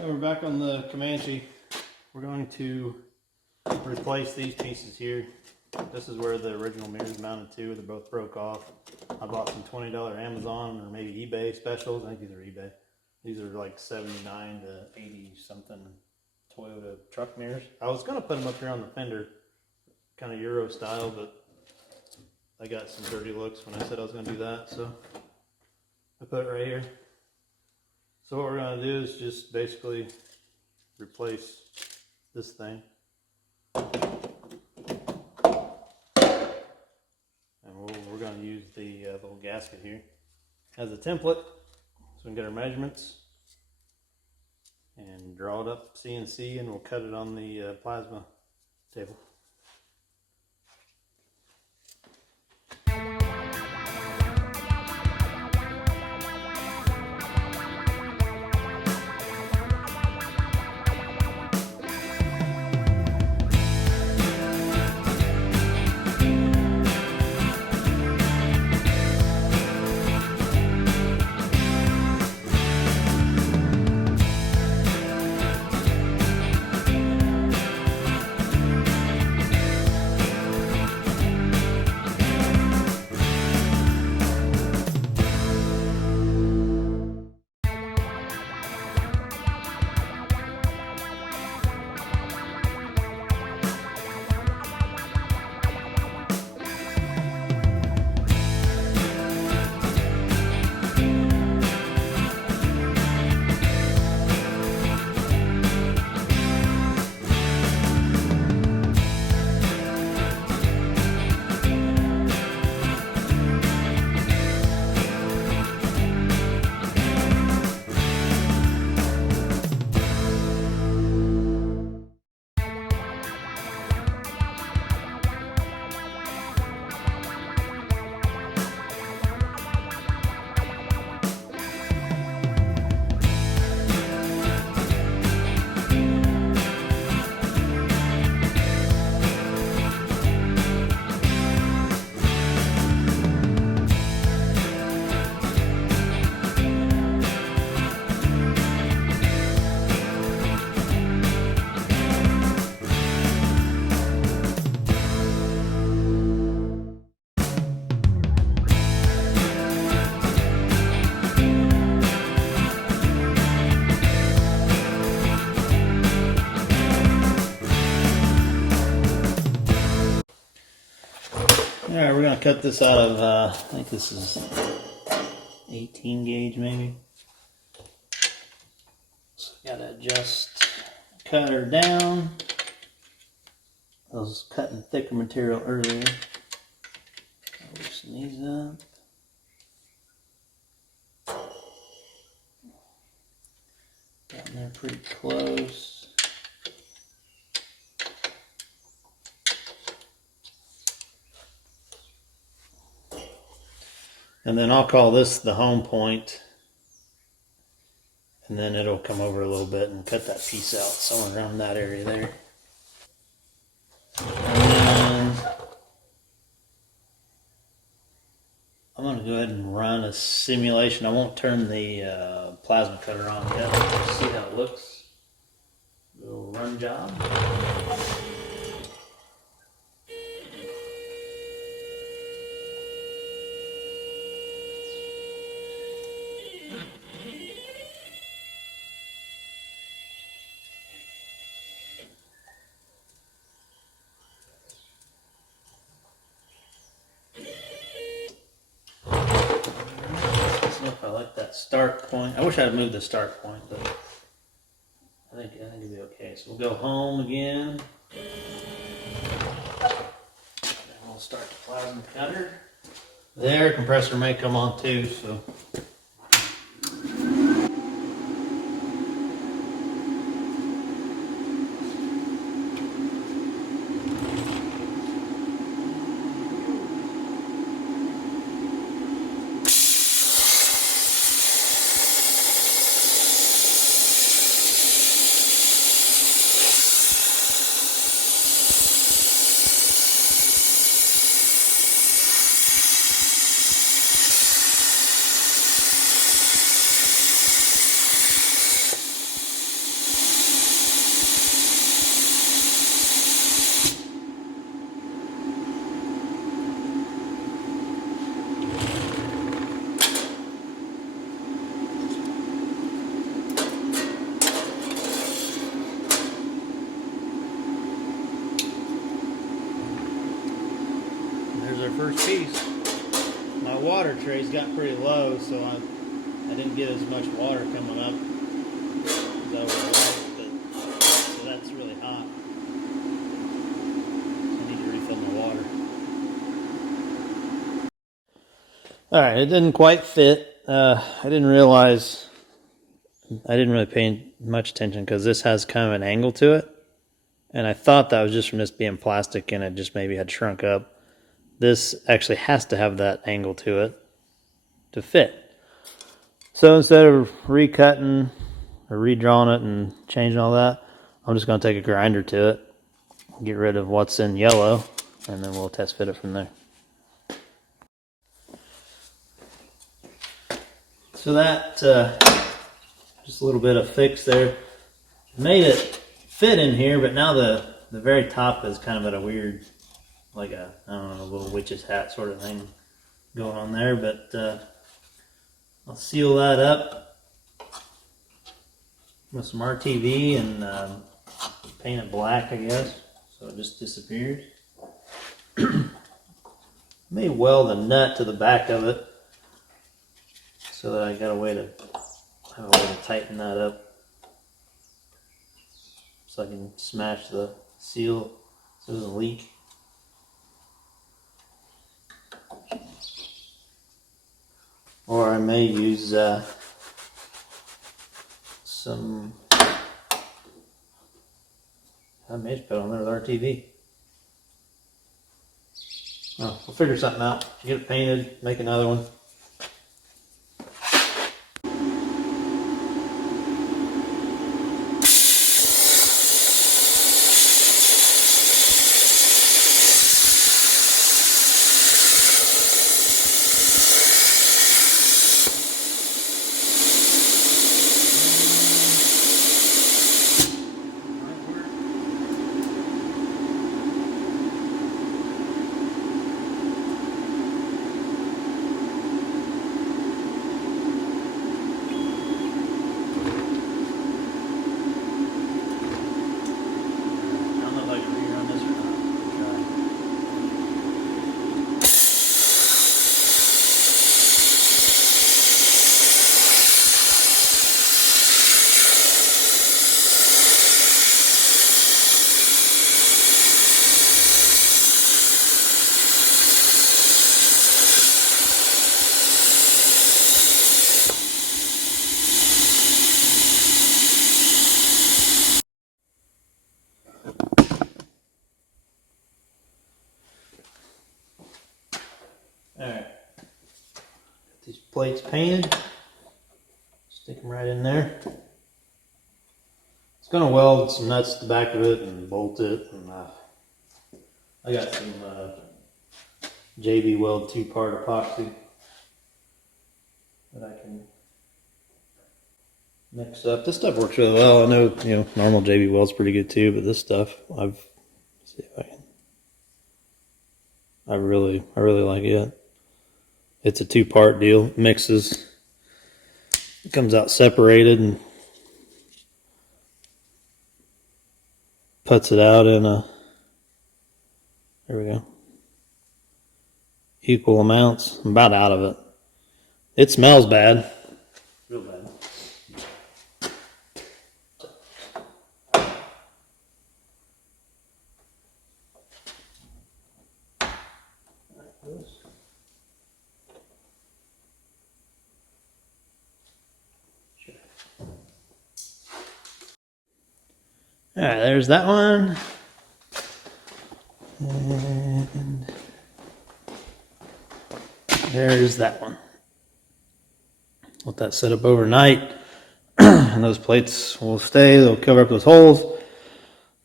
We're back on the Comanche. We're going to replace these pieces here. This is where the original mirrors mounted to. They both broke off. I bought some $20 Amazon or maybe eBay specials. I think these are eBay. These are like 79 to 80 something Toyota truck mirrors. I was going to put them up here on the fender, kind of Euro style, but I got some dirty looks when I said I was going to do that, so I put it right here. So what we're going to do is just basically replace this thing. And we're going to use the little gasket here as a template so we can get our measurements and draw it up CNC, and we'll cut it on the plasma table. Alright, we're going to cut this out of, I think this is 18 gauge maybe. So got to adjust cutter down. I was cutting thicker material earlier. Loosen these up. Down there pretty close. And then I'll call this the home point, and then it'll come over a little bit and cut that piece out somewhere around that area there. And I'm going to go ahead and run a simulation. I won't turn the plasma cutter on yet. Just see how it looks. Little run job. If I like that start point. I wish I'd moved the start point, but I think it'll be okay. So we'll go home again. Then we'll start the plasma cutter. The air compressor may come on too, so. first piece, my water trays got pretty low, so I didn't get as much water coming up as I would like, but so that's really hot. So I need to refill my water. Alright, it didn't quite fit. I didn't realize, I didn't really pay much attention because this has kind of an angle to it. And I thought that was just from this being plastic and it just maybe had shrunk up. This actually has to have that angle to it to fit. So instead of recutting or redrawing it and changing all that, I'm just going to take a grinder to it, get rid of what's in yellow, and then we'll test fit it from there. So that, just a little bit of fix there, made it fit in here, but now the very top is kind of at a weird, like a, I don't know, a little witch's hat sort of thing going on there, but I'll seal that up with some RTV and paint it black, I guess, so it just disappears. May weld a nut to the back of it so that I got a way to have a way to tighten that up, so I can smash the seal so it doesn't leak. Or I may use some, I may just put it on there with RTV. Oh, we'll figure something out. Get it painted, make another one. Alright, got these plates painted, stick them right in there. It's going to weld some nuts to the back of it and bolt it, and I got some JB Weld 2-part epoxy that I can mix up. This stuff works really well. I know, you know, normal JB Weld's pretty good too, but this stuff, let's see if I can, I really like it. It's a 2-part deal. It mixes. It comes out separated and puts it out in a, there we go, equal amounts. I'm about out of it. It smells bad. Real bad. Alright, there's that one. And there's that one. Let that set up overnight. And those plates will stay. They'll cover up those holes.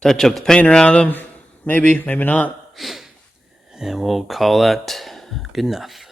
Touch up the paint around them. Maybe, maybe not. And we'll call that good enough.